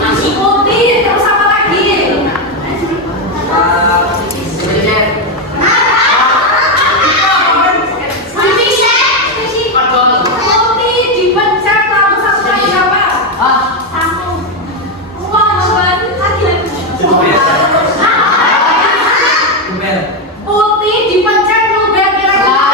Nasi putih, terus apa lagi? Putih dipencet lalu satu lagi apa? Uang putih dipencet luber kira-kira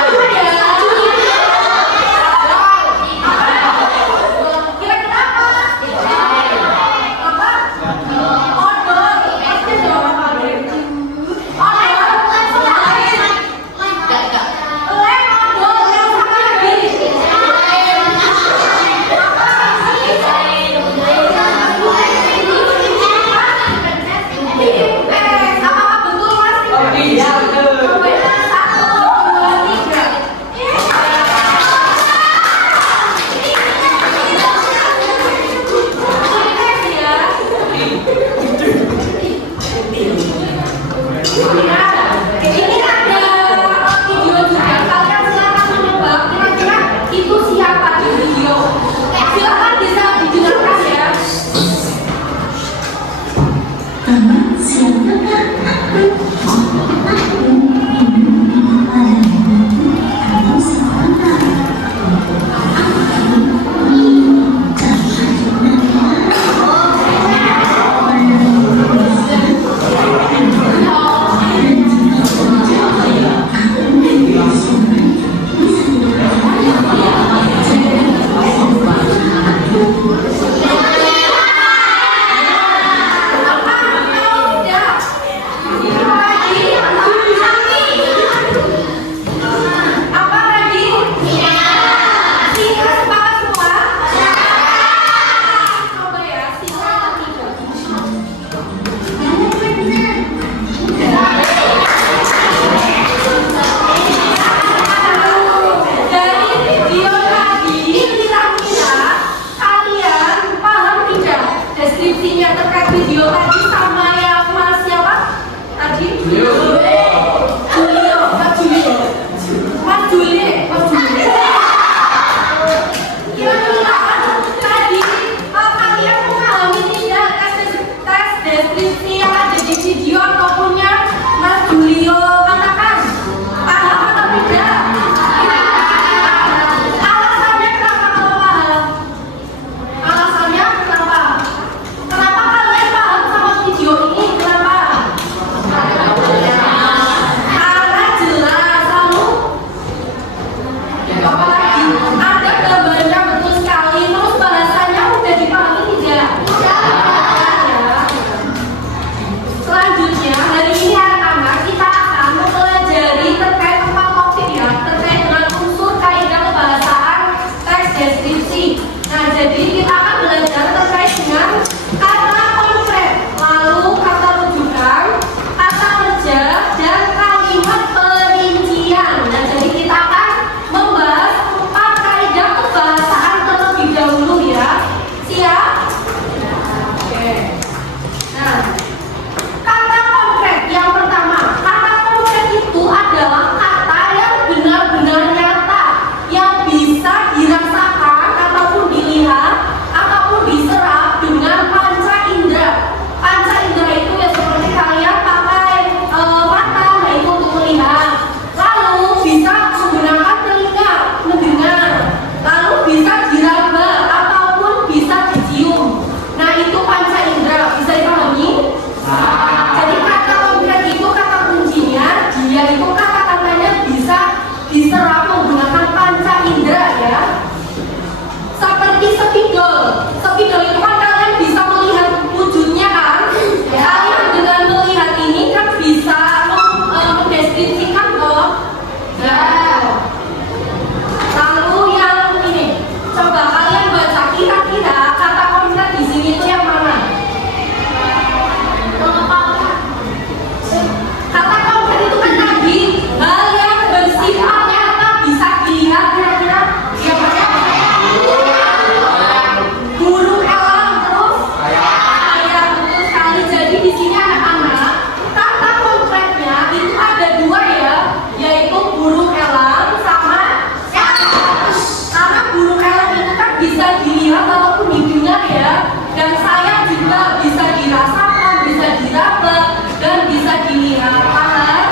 dilihat ataupun didengar ya. Dan saya juga bisa dirasakan, bisa diraba, dan bisa dilihat. Paham?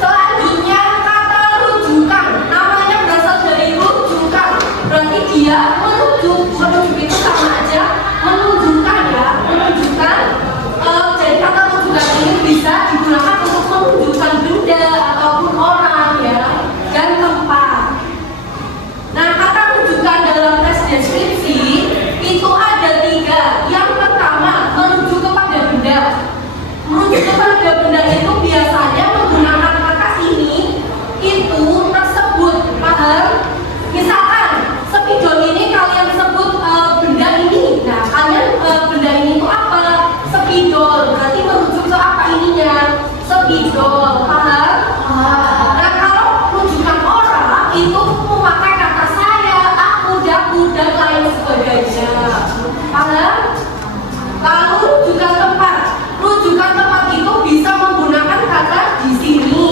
Selanjutnya kata rujukan, namanya berasal dari rujukan. Berarti dia merujuk itu sama aja menunjukkan ya, menunjukkan. Jadi kata rujukan ini bisa digunakan untuk menunjukkan benda ataupun orang ya, dan tempat. Nah, kata rujukan dalam tes deskripsi itu ada 3. Yang pertama, merujuk kepada benda. Merujuk kepada benda itu biasanya menggunakan kata ini, itu, tersebut. Paham? Misalkan spidol ini kalian sebut benda ini. Nah, kalian benda ini itu apa? Spidol. Berarti merujuk ke apa ininya? Spidol. Paham? Nah, kalau rujukan orang itu memakai kata saya, aku, daku, dan lain sebagainya. Paham? Lalu rujukan tempat. Rujukan tempat itu bisa menggunakan kata di sini,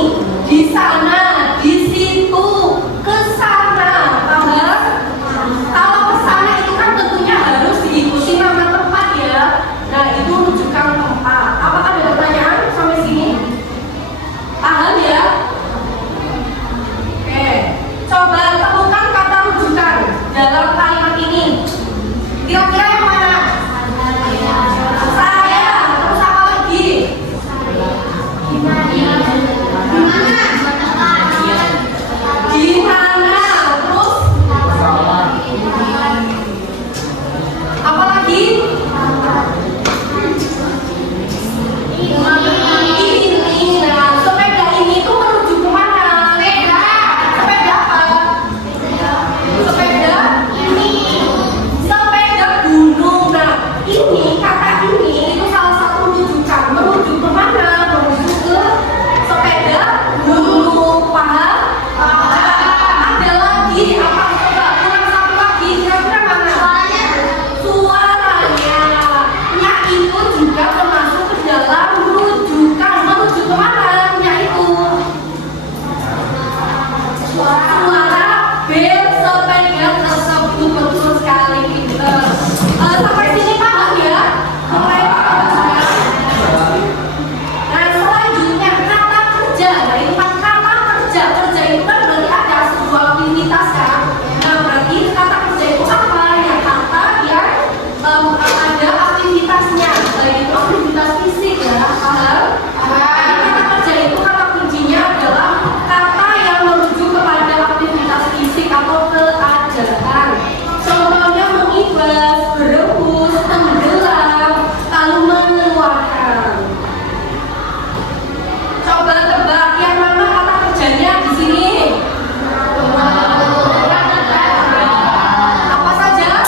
di sana, di situ, ke sana. Paham? Kalau ke sana itu kan tentunya harus diikuti nama tempat ya. Nah, itu rujukan tempat. Apakah ada pertanyaan sampai sini? Paham ya? Oke. Coba temukan kata rujukan dalam kalimat ini. Kira-kira yang mana? Saya. Terus apa lagi? Di mana? Terus apa lagi? Ini. Nah, sepeda ini tuh menuju ke mana? Sepeda apa? Sepeda gunung. Nah, ini kata ini itu salah satu rujukan. Menuju ke mana? Menuju ke sepeda gunung. Paham? Ada lagi apa? Coba kurang satu lagi. Kira-kira mana? Suaranya. Nya itu juga termasuk ke dalam rujukan. Menuju ke mana? Nya itu. Suara bel sepeda tersebut. Betul sekali, pinter. Sampai sini paham ya? Sampai paham ya? Nah, selanjutnya kata kerja. Nah, ini kan kata kerja. Kerja itu kan berarti ada sebuah aktivitas kan? Nah, berarti kata kerja itu apa? Ya, kata yang ada aktivitasnya. Baik itu aktivitas fisik ya, paham? Jadi kata kerja itu kata kuncinya adalah kata yang merujuk kepada aktivitas fisik atau keadaan. Contohnya mengibas, berebus, tenggelam, lalu mengeluarkan. Coba tebak yang mana kata kerjanya di sini? Apa saja?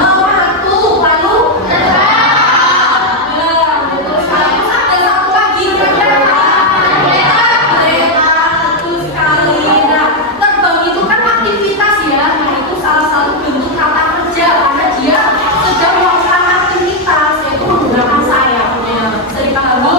Mematu, lalu terbang. Betul sekali. Ada satu lagi kira-kira apa? Kereta, betul sekali. Nah, terbang itu kan aktivitas ya. Nah, itu salah satu bentuk kata kerja karena dia sedang melakukan aktivitas, yaitu menggunakan sayapnya. Bisa dipahami?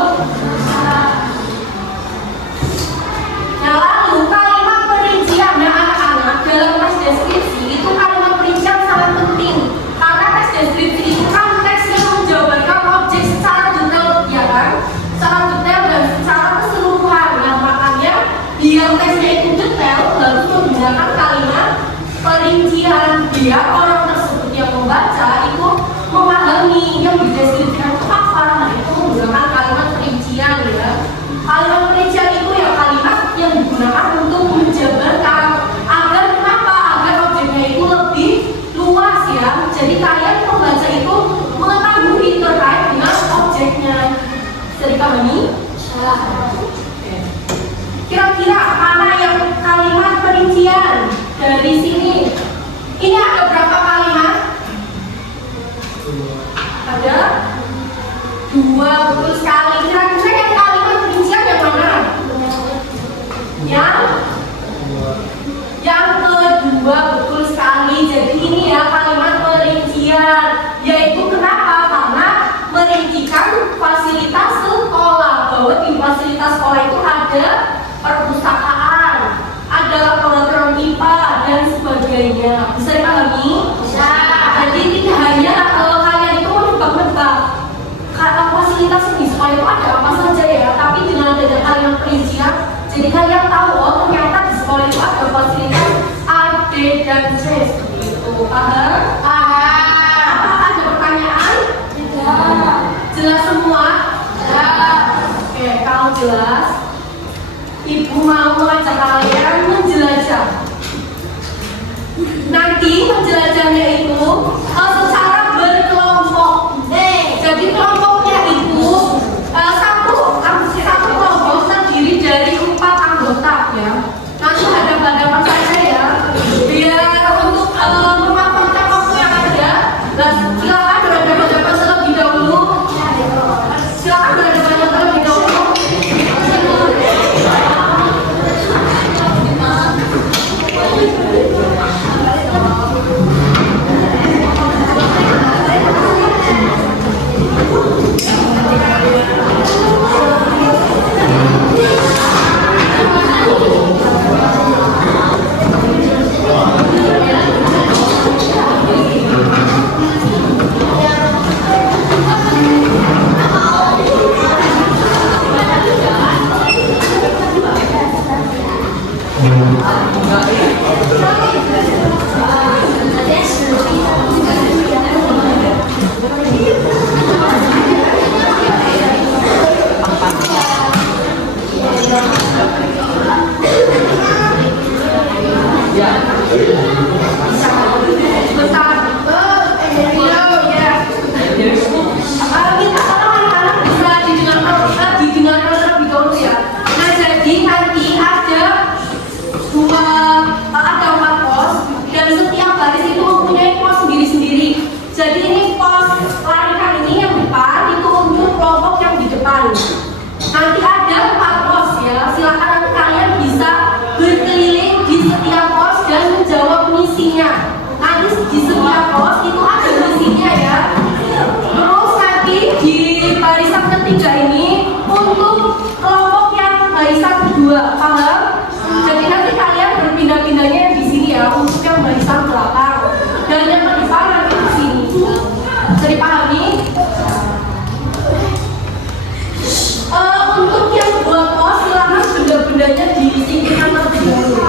Nah, lalu kalimat perincian. Nah, anak-anak dalam tes deskripsi itu kalimat perincian sangat penting karena tes deskripsi itu kan tes yang menjabarkan objek secara detail, ya kan? Secara detail dan secara keseluruhan. Nah, makanya biar tesnya itu detail harus menggunakan kalimat perincian biar orang tersebut yang membaca itu memahami yang dideskripsikan itu apa. Nah, itu menggunakan kalimat perincian ya. Kalimat perincian itu ya kalimat yang digunakan untuk menjabarkan agar kenapa? Agar objeknya itu lebih luas ya. Jadi kalian membaca itu mengetahui terkait dengan objeknya. Bisa dipahami? Oke. Kira-kira mana yang kalimat perincian dari sini? Ini ada berapa kalimat? Ada kalimat perincian. Jadi kalian tahu, oh ternyata di sekolah itu ada fasilitas A, B, dan C seperti itu. Paham? Apakah ada pertanyaan? Tidak. Jelas semua? Ya. Oke, kalau jelas, Ibu mau mengajak kalian menjelajah. Nanti penjelajahnya itu secara berkelompok. Jadi kelompoknya itu satu kelompok terdiri dari 4 anggota ya. Nanti hadap-hadapan saja ya, biar untuk memaparkan waktu yang ada. Dan silakan berhadapan-hadapan terlebih dahulu. Silakan berhadapan terlebih dahulu. Nanti ada 4 pos ya, silakan nanti kalian bisa berkeliling di setiap pos dan menjawab misinya. Nanti di setiap pos itu ada misinya ya. Terus nanti di barisan ketiga ini untuk kelompok yang barisan kedua, paham? Jadi nanti kalian berpindah-pindahnya di sini ya, untuk yang barisan belakang dan yang ke depan nanti di sini. Jadi pahami? Untuk yang buat pos silakan benda-bendanya disingkirkan terlebih dahulu.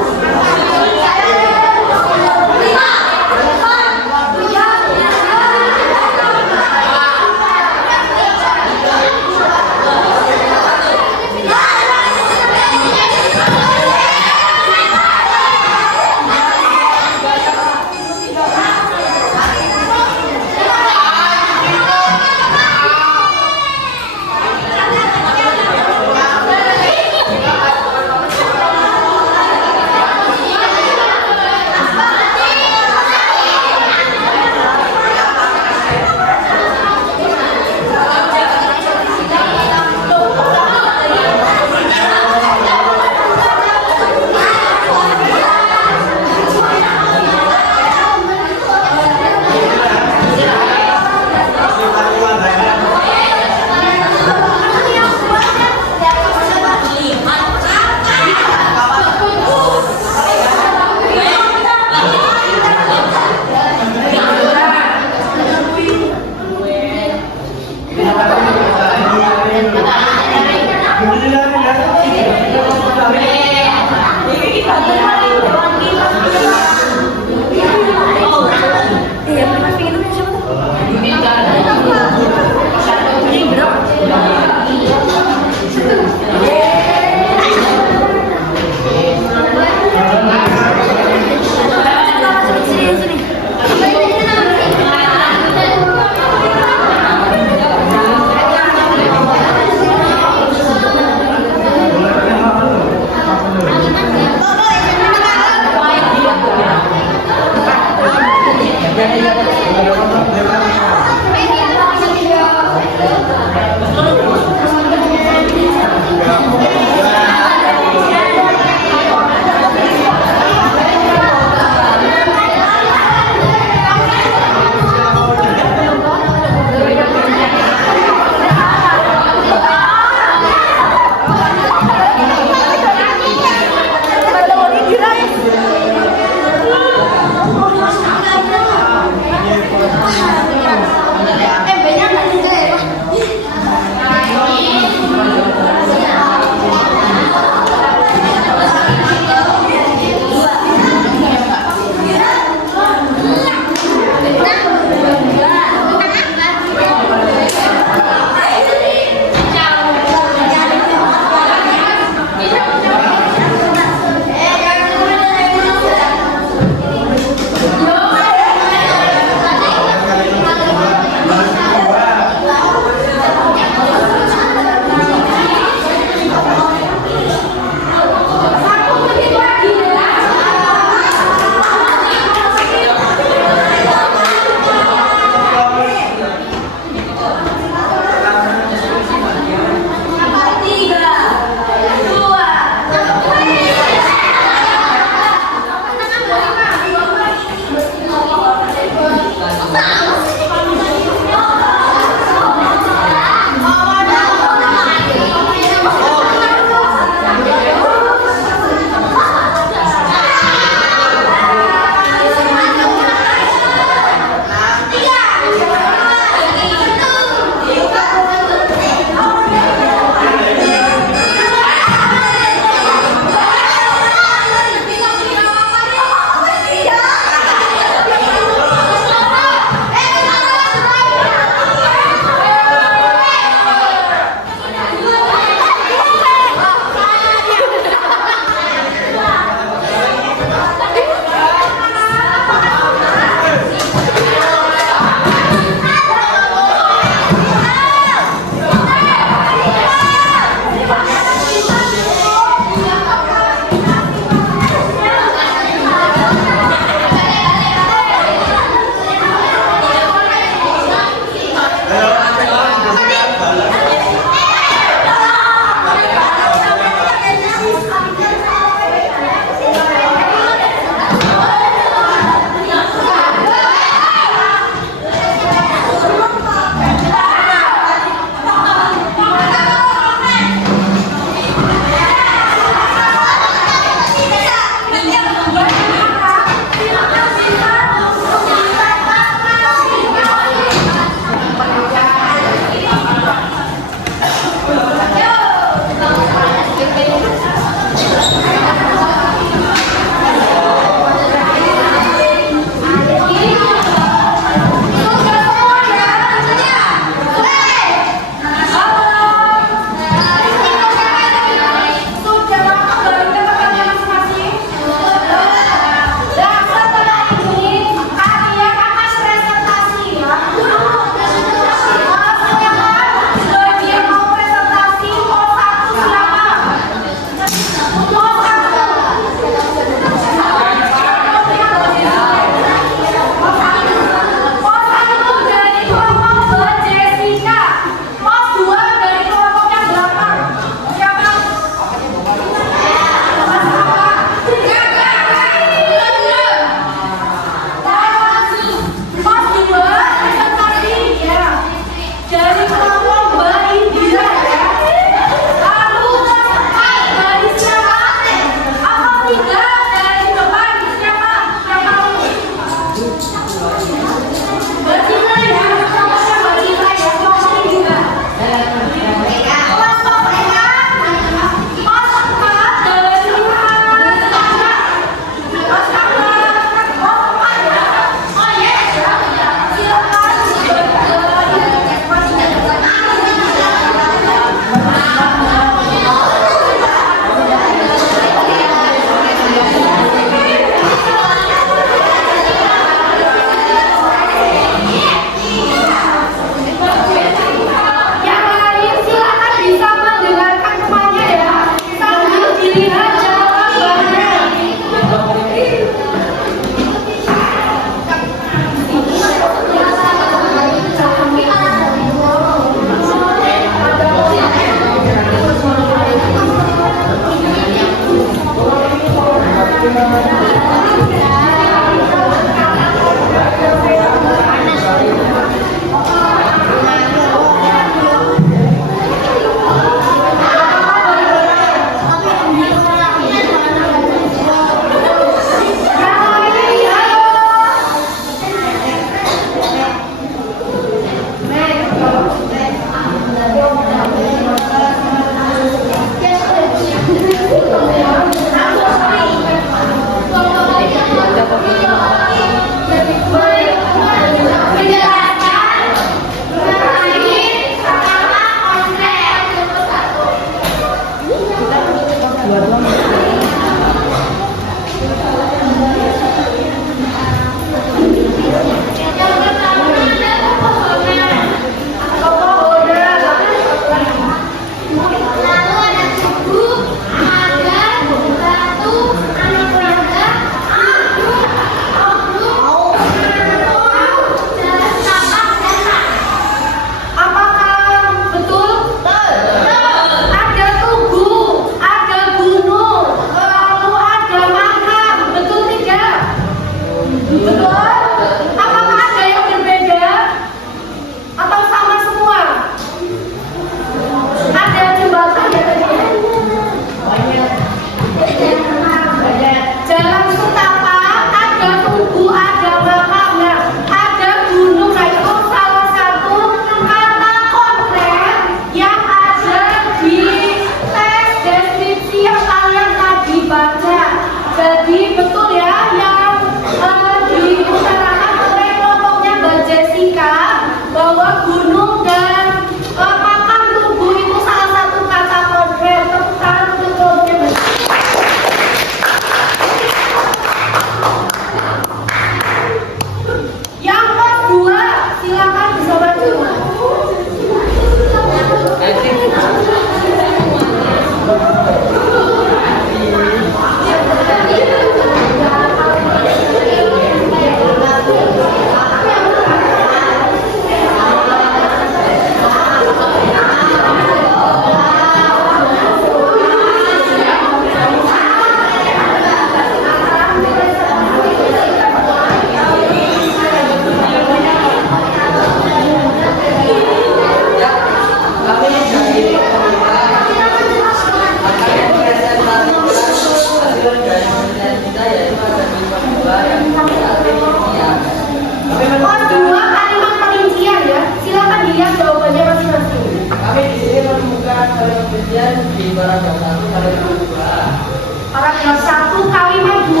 Paragraf 1 kalimat 2.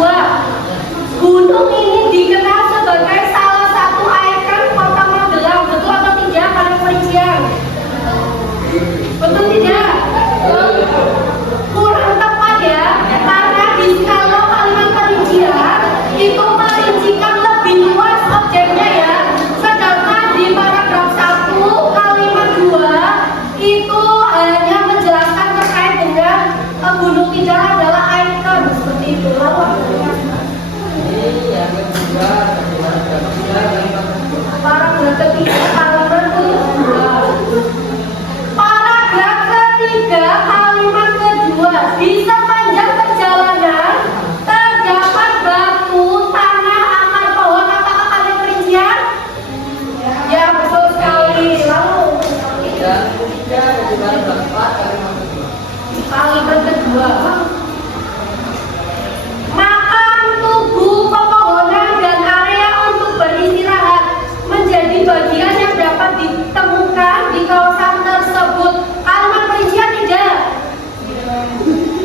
Gunung ini dikenal sebagai salah satu ikon kota Magelang. Betul atau tidak? Kalian perincian. Betul tidak? Kurang tepat ya. Karena kalau kalimat perincian itu merincikan lebih luas objeknya ya. Sedangkan di paragraf 1 kalimat 2 itu hanya menjelaskan terkait dengan Gunung Tidar adalah ikon seperti itu. Lalu paragraf ketiga kalimat kedua. Paragraf ketiga kalimat kedua. Di sepanjang perjalanan terdapat batu, tanah, akar pohon. Apakah kalian perincian? Ya betul sekali. Lalu kalimat kedua. Makan, tubuh, pepohonan, dan area untuk beristirahat menjadi bagian yang dapat ditemukan di kawasan tersebut. Kalimat perincian tidak?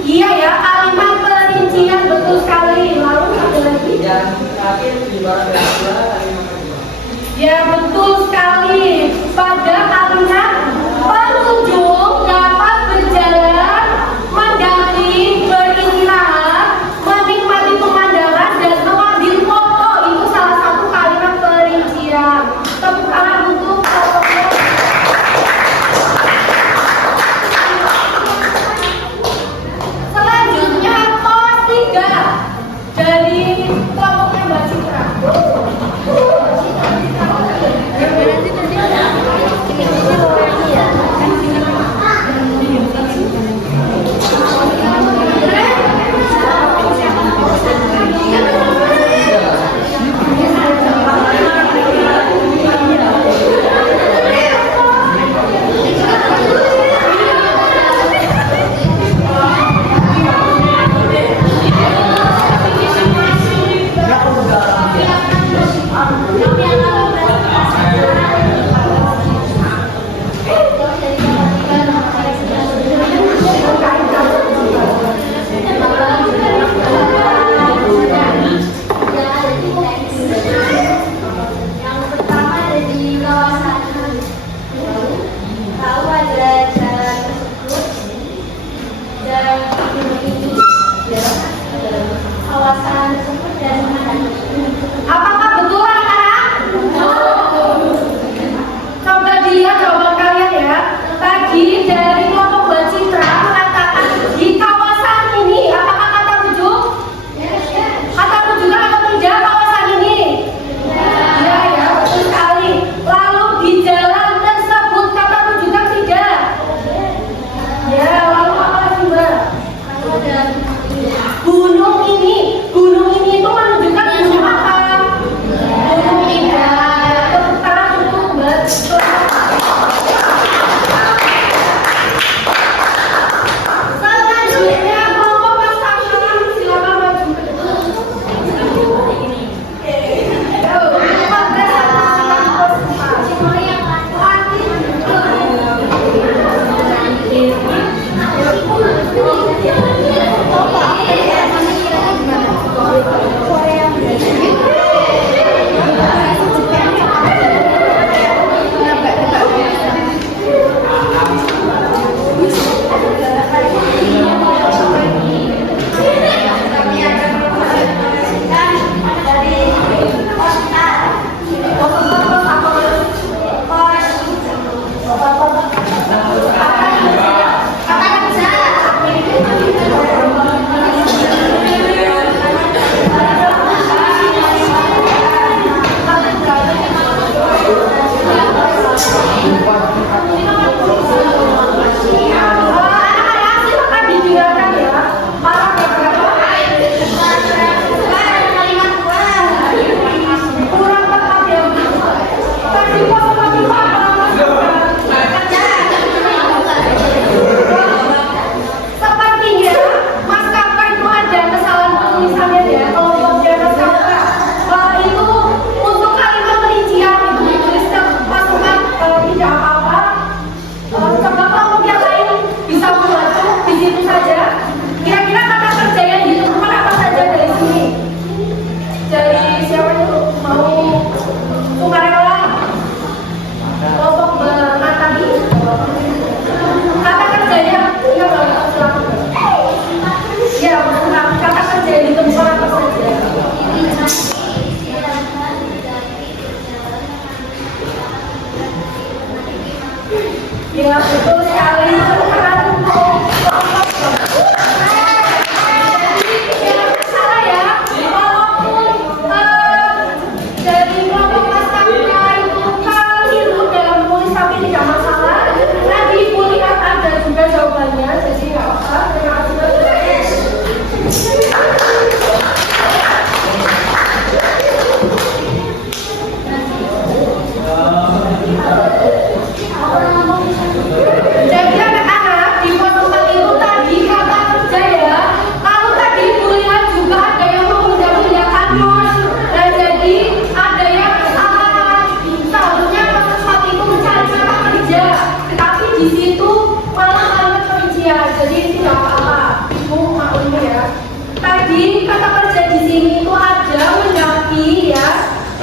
Iya ya, kalimat perincian betul sekali. Lalu ada lagi? Yang terakhir di paragraf 2 ya betul sekali. Pada kalimat pengunjung dapat berjalan, mendaki, beristirahat, menikmati pemandangan, dan mengambil foto. Itu salah satu kalimat perincian. Tepuk tangan untuk fotonya. Selanjutnya pos 3 dari kelompoknya Mbak Citra.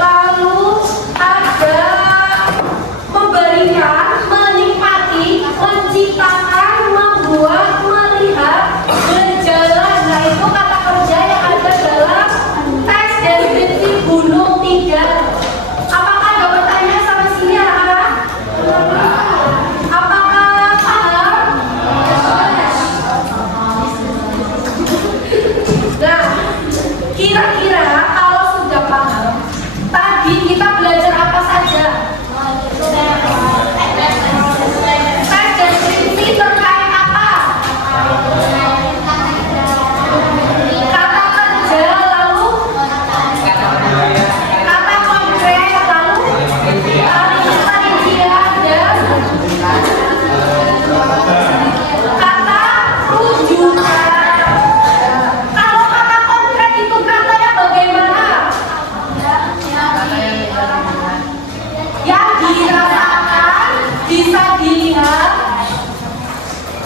lalu ada memberikan, menikmati, menciptakan, membuat, melihat, berjalan. Nah itu kata kerja yang ada dalam teks deskripsi gunung 3. Apakah ada pertanyaan sampai sini anak-anak? Apakah paham? Nah, kira-kira kalau sudah paham, tadi kita belajar apa saja? Teks deskripsi terkait apa? Kata kerja, lalu kata konkret, lalu rincian dan kata rujukan. Kalau kata konkret itu katanya bagaimana? Yang dirasakan, bisa dilihat,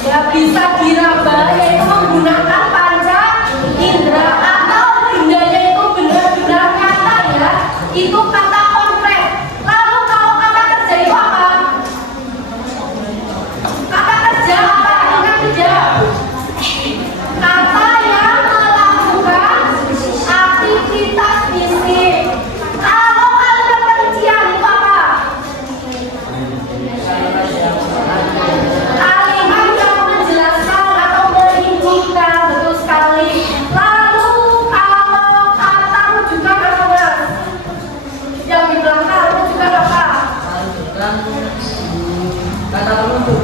ya bisa diraba, yaitu menggunakan panca indera, atau bendanya itu benar-benar nyata ya, itu kata konkret. Lalu kalau kata kerja itu apa? Kata kerja apa? Ingat tidak? Kata yang melakukan aktivitas fisik. Kalau kalimat perincian itu apa? Kalimat yang menjelaskan atau merincikan, betul sekali. Lalu kalau kata rujukan apa mas? Yang di belakang rujukan apa? Kata penunjuk.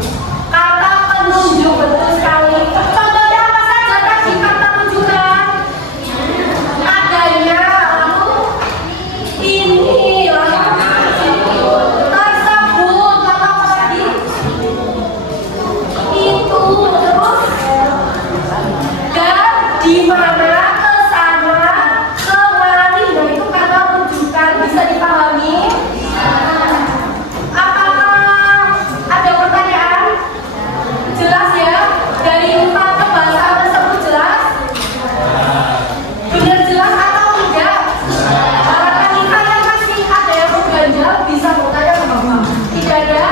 Kata penunjuk, betul sekali. Contohnya apa saja tadi kata rujukan? Adanya, lalu ini, lalu tersebut, lalu apa lagi? Itu, terus dan di mana, ke sana, kemari. Nah itu kata rujukan, bisa dipahami? Apakah ada pertanyaan? Jelas ya? Dari 4 pembahasan tersebut jelas? Benar jelas atau tidak? Barangkali kalian masih ada yang mengganjal, bisa bertanya ke Bapak. Tidak ada?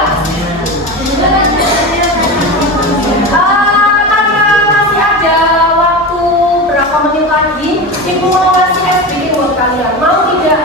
Karena masih ada waktu berapa menit lagi, Ibu mau kasih SBY buat kalian. Mau tidak?